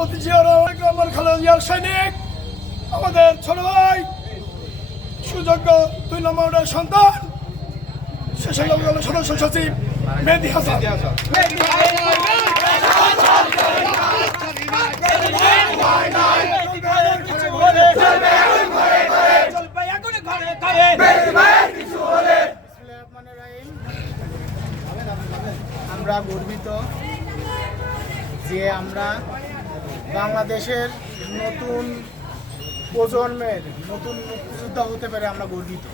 সভাপতি জিয়া রহমান খালেদা জিয়ার সৈনিক, আমাদের ছোট ভাই সুযোগ্য 2 নম্বরের সন্তান সদস্য সচিব মেহেদী হাসান। আমরা গর্বিত যে আমরা বাংলাদেশের নতুন প্রজন্মের নতুন মুক্তিযোদ্ধা হতে পারে। আমরা গর্বিত।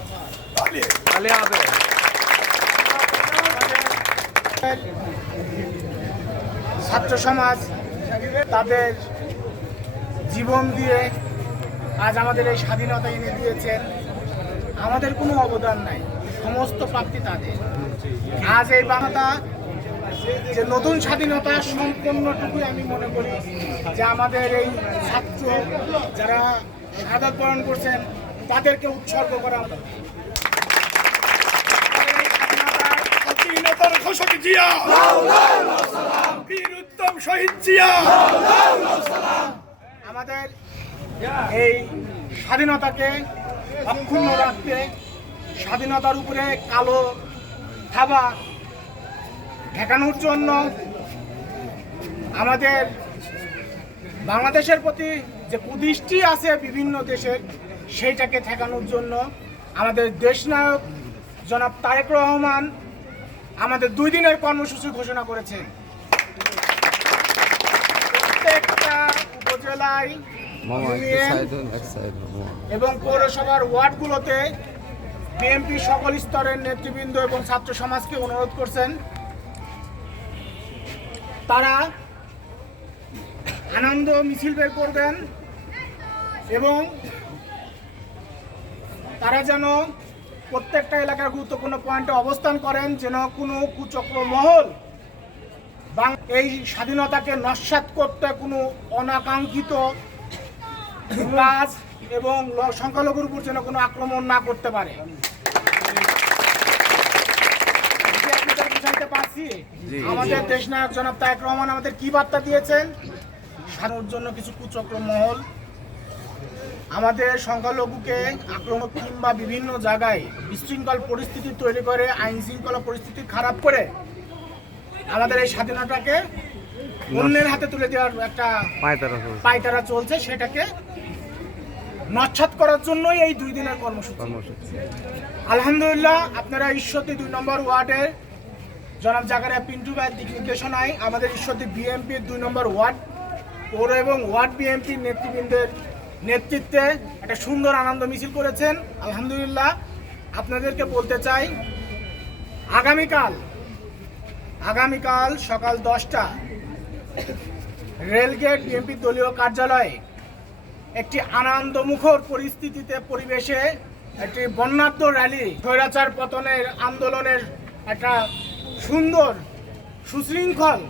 ছাত্র সমাজ তাদের জীবন দিয়ে আজ আমাদের এই স্বাধীনতা এনে দিয়েছেন। আমাদের কোনো অবদান নাই, সমস্ত প্রাপ্তি তাদের। আজ এই বাংলাটা যে নতুন স্বাধীনতা সম্পূর্ণটুকুই আমি মনে করি যে আমাদের এই ছাত্র যারা শাহাদাত বরণ করছেন তাদেরকে উৎসর্গ করা। ঘোষক জিয়া, বীর উত্তম শহীদ জিয়া, আমাদের এই স্বাধীনতাকে অক্ষুণ্ণ রাখতে, স্বাধীনতার উপরে কালো থাবা ঠেকানোর জন্য, আমাদের বাংলাদেশের প্রতি যে কুদৃষ্টি আছে বিভিন্ন দেশের, সেইটাকে ঠেকানোর জন্য আমাদের দেশনায়ক জনাব তারেক রহমান আমাদের 2 দিনের কর্মসূচি ঘোষণা করেছেন। প্রত্যেকটা উপজেলায়, ইউনিয়ন এবং পৌরসভার ওয়ার্ডগুলোতে বিএনপি সকল স্তরের নেতৃবৃন্দ এবং ছাত্র সমাজকে অনুরোধ করছেন তারা আনন্দ মিছিল বের করবেন এবং তারা যেন প্রত্যেকটা এলাকার গুরুত্বপূর্ণ পয়েন্টে অবস্থান করেন, যেন কোনো কুচক্র মহল এই স্বাধীনতাকে নস্যাৎ করতে কোনো অনাকাঙ্ক্ষিত কাজ এবং সংখ্যালঘুর উপর যেন কোনো আক্রমণ না করতে পারে। বুঝাইতে পারছি আমাদের দেশনায়ক জনাব তারেক রহমান আমাদের কি বার্তা দিয়েছেন? স্বাধীনতার জন্য কিছু কুচক্র মহল আমাদের সংখ্যালঘুকে আক্রমণ কিংবা বিভিন্ন জায়গায় বিশৃঙ্খল পরিস্থিতি তৈরি করে, আইন শৃঙ্খলা পরিস্থিতি খারাপ করে আমাদের এই স্বাধীনতাকে অন্যের হাতে তুলে দেওয়ার একটা পায়তারা চলছে, সেটাকে নস্যাৎ করার জন্যই এই 2 দিনের কর্মসূচি। আলহামদুলিল্লাহ, আপনারা ঈশ্বরদী 2 নম্বর ওয়ার্ডের জনাব জাকারিয়া পিন্টু ভাইয়ের দিক নির্দেশনায় আমাদের ঈশ্বরদী বিএনপির 2 নম্বর ওয়ার্ড, পৌর এবং ওয়ার্ড বিএনপির নেতৃবৃন্দের নেতৃত্বে একটা সুন্দর আনন্দ মিছিল করেছেন। আলহামদুলিল্লাহ, আপনাদেরকে বলতে চাই আগামীকাল সকাল 10টা রেলগেট বিএনপি দলীয় কার্যালয়ে একটি আনন্দমুখর পরিবেশে একটি বর্ণাঢ্য র্যালি, স্বৈরাচার পতনের আন্দোলনের একটা সুন্দর সুশৃঙ্খল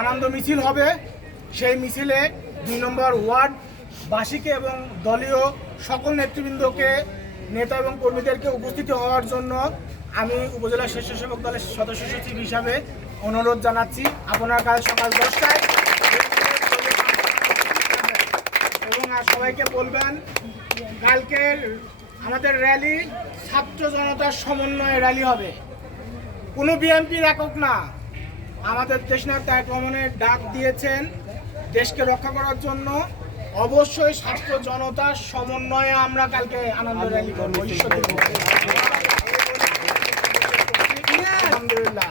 আনন্দ মিছিল হবে। সেই মিছিলে 2 নম্বর ওয়ার্ড বাসীকে এবং দলীয় সকল নেতৃবৃন্দকে, নেতা এবং কর্মীদেরকে উপস্থিত হওয়ার জন্য আমি উপজেলা স্বেচ্ছাসেবক দলের সদস্য সচিব হিসাবে অনুরোধ জানাচ্ছি। আপনার কাল সকাল 10টায় এবং সবাইকে বলবেন কালকের আমাদের র্যালি ছাত্র জনতার সমন্বয়ে র্যালি হবে, কোনো বিএনপির একক না। আমাদের দেশনায়ক তারেক রহমানের ডাক দিয়েছেন দেশকে রক্ষা করার জন্য, অবশ্যই ছাত্র জনতার সমন্বয়ে আমরা কালকে আনন্দ র্যালি করবো। আলহামদুলিল্লাহ।